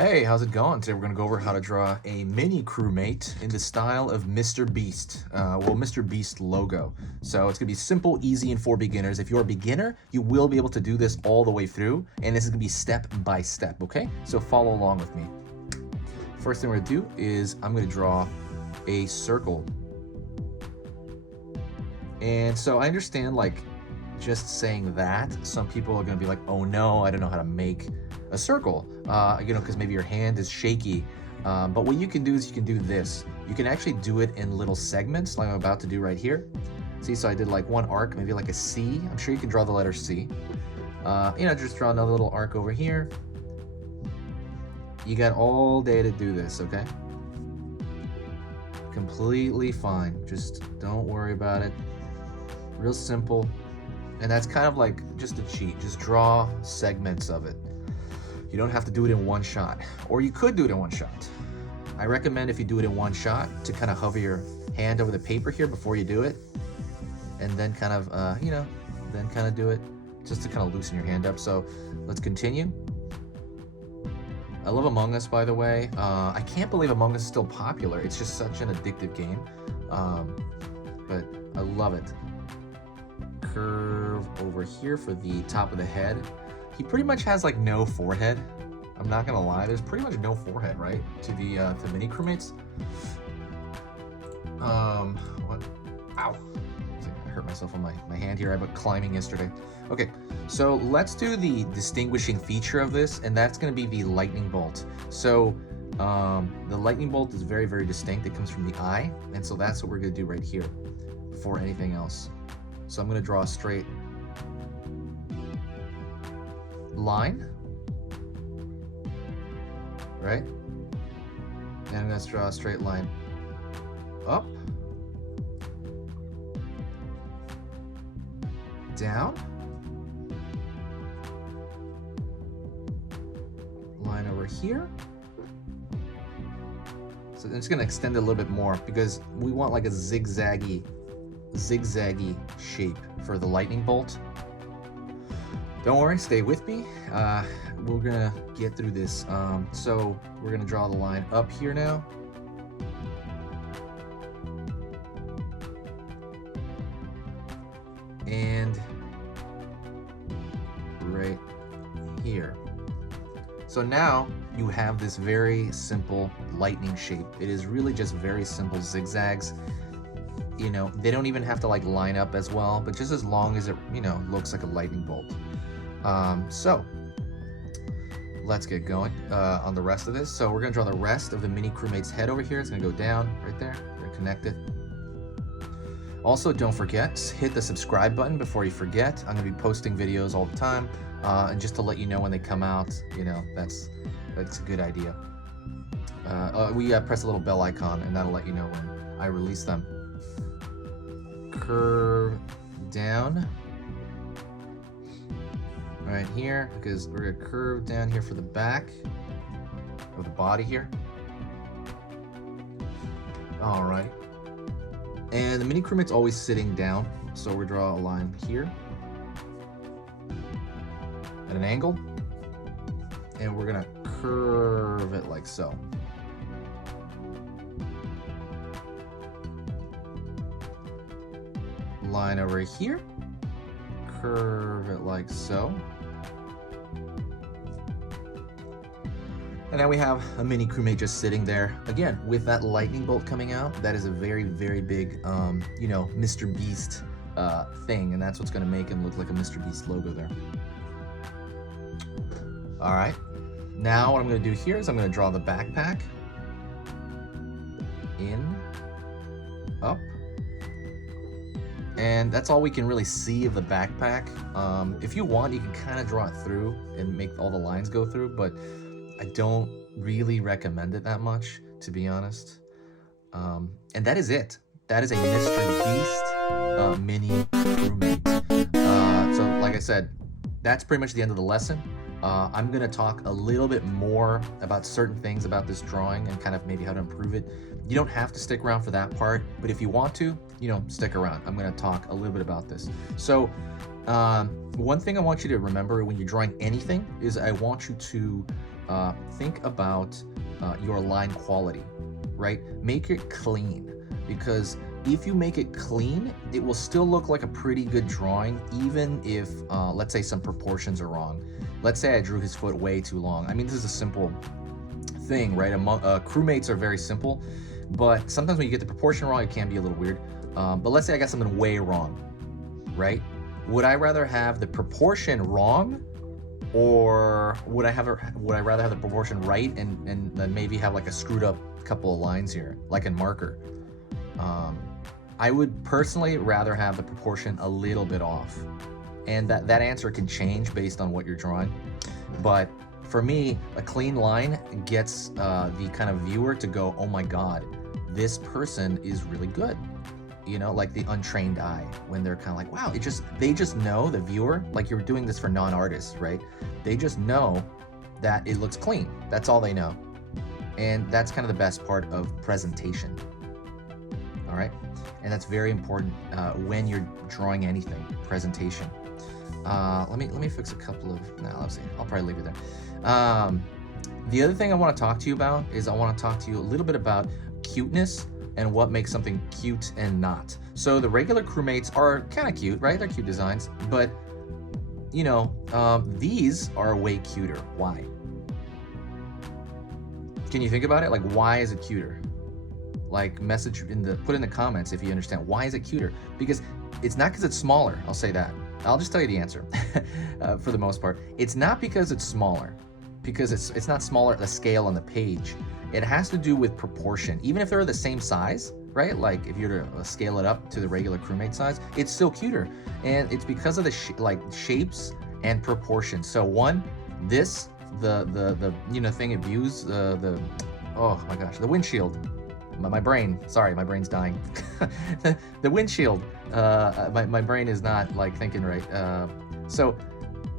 Hey, how's it going? Today we're going to go over how to draw a mini crewmate in the style of Mr. Beast. Mr. Beast logo. So it's going to be simple, easy, and for beginners. If you're a beginner, you will be able to do this all the way through, and this is going to be step by step, okay? So follow along with me. First thing we're going to do is I'm going to draw a circle. And so I understand, like, just saying that, some people are going to be like, oh no, I don't know how to make a circle, because maybe your hand is shaky. But what you can do is you can do this. You can actually do it in little segments like I'm about to do right here. See, so I did like one arc, maybe like a C. I'm sure you can draw the letter C. Just draw another little arc over here. You got all day to do this, okay? Completely fine. Just don't worry about it. Real simple. And that's kind of like just a cheat. Just draw segments of it. You don't have to do it in one shot, or you could do it in one shot. I recommend if you do it in one shot to kind of hover your hand over the paper here before you do it, and then kind of, then kind of do it just to kind of loosen your hand up. So let's continue. I love Among Us, by the way. I can't believe Among Us is still popular. It's just such an addictive game, but I love it. Curve over here for the top of the head. He pretty much has like no forehead. I'm not gonna lie, there's pretty much no forehead, right? To the mini crewmates. What? Ow! I hurt myself on my hand here. I went climbing yesterday. Okay, so let's do the distinguishing feature of this, and that's gonna be the lightning bolt. So the lightning bolt is very, very distinct. It comes from the eye, and so that's what we're gonna do right here before anything else. So I'm gonna draw a straight line, right? And I'm going to draw a straight line up, down, line over here. So I'm just going to extend it a little bit more because we want like a zigzaggy shape for the lightning bolt. Don't worry, stay with me. We're gonna get through this. So we're gonna draw the line up here now. And right here. So now you have this very simple lightning shape. It is really just very simple zigzags. They don't even have to like line up as well, but just as long as it, looks like a lightning bolt. So let's get going on the rest of this. So we're gonna draw the rest of the mini crewmate's head over here. It's gonna go down right there. We're gonna connect it. Also, don't forget, hit the subscribe button before you forget. I'm gonna be posting videos all the time, and just to let you know when they come out, that's a good idea. We press a little bell icon, and that'll let you know when I release them. Curve down. Right here, because we're gonna curve down here for the back of the body here. All right. And the mini crewmate's always sitting down, so we draw a line here at an angle, and we're gonna curve it like so. Line over here, curve it like so. And now we have a mini crewmate just sitting there. Again, with that lightning bolt coming out, that is a very, very big, Mr. Beast thing. And that's what's gonna make him look like a Mr. Beast logo there. All right, now what I'm gonna do here is I'm gonna draw the backpack. In, up. And that's all we can really see of the backpack. If you want, you can kind of draw it through and make all the lines go through, but I don't really recommend it that much, to be honest. And that is it. That is a Mr. Beast mini crewmate. So like I said, that's pretty much the end of the lesson. I'm gonna talk a little bit more about certain things about this drawing and kind of maybe how to improve it. You don't have to stick around for that part, but if you want to, stick around. I'm gonna talk a little bit about this. So one thing I want you to remember when you're drawing anything is I want you to think about your line quality, right? Make it clean, because if you make it clean, it will still look like a pretty good drawing, even if, let's say, some proportions are wrong. Let's say I drew his foot way too long. I mean, this is a simple thing, right? Crewmates are very simple, but sometimes when you get the proportion wrong, it can be a little weird. But let's say I got something way wrong, right? Would I rather have the proportion wrong, or would I rather have the proportion right and then maybe have like a screwed up couple of lines here, like in marker? I would personally rather have the proportion a little bit off, and that answer can change based on what you're drawing. But for me, a clean line gets the kind of viewer to go, oh my God, this person is really good. You know, like the untrained eye, when they're kind of like, wow, they just know, the viewer, like you're doing this for non-artists, right? They just know that it looks clean. That's all they know. And that's kind of the best part of presentation. All right. And that's very important when you're drawing anything, presentation. Let me fix a couple of, let's see, I'll probably leave it there. The other thing I want to talk to you about is I want to talk to you a little bit about cuteness and what makes something cute and not. So the regular crewmates are kind of cute, right? They're cute designs, but you know, these are way cuter. Why? Can you think about it? Like, why is it cuter? Like, put in the comments if you understand. Why is it cuter? Because it's not because it's smaller. I'll say that. I'll just tell you the answer. For the most part, it's not because it's smaller, because it's not smaller at the scale on the page. It has to do with proportion. Even if they're the same size, right? Like if you're to scale it up to the regular crewmate size, it's still cuter. And it's because of the shapes and proportions. So one, this, the thing it views, oh my gosh, the windshield. My brain, sorry, my brain's dying. The windshield, my brain is not like thinking right. So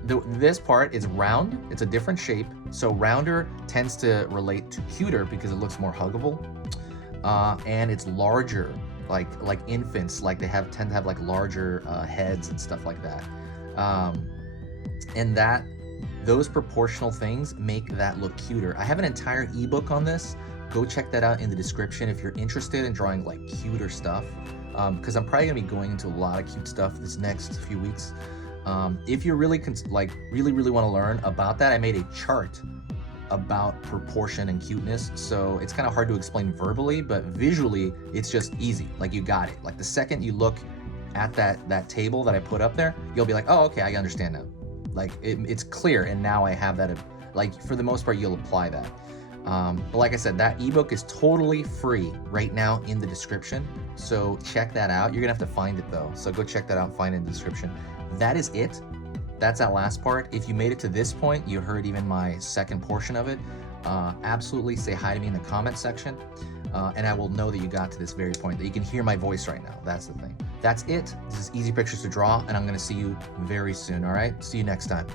this part is round, it's a different shape. So rounder tends to relate to cuter because it looks more huggable. And it's larger, like infants, like tend to have like larger heads and stuff like that. And those proportional things make that look cuter. I have an entire ebook on this. Go check that out in the description if you're interested in drawing like cuter stuff, because I'm probably gonna be going into a lot of cute stuff this next few weeks. If you really want to learn about that, I made a chart about proportion and cuteness, so it's kind of hard to explain verbally, but visually it's just easy. Like, you got it. Like the second you look at that table that I put up there, you'll be like, oh, okay, I understand now. Like it's clear, and now I have that. Like, for the most part, you'll apply that. But like I said, that ebook is totally free right now in the description, so check that out. You're gonna have to find it though, so go check that out and find it in the description. That is it. That's that last part. If you made it to this point, you heard even my second portion of it, absolutely say hi to me in the comment section, and I will know that you got to this very point, that you can hear my voice right now. That's the thing. That's it. This is Easy Pictures to Draw, and I'm gonna see you very soon, all right? See you next time.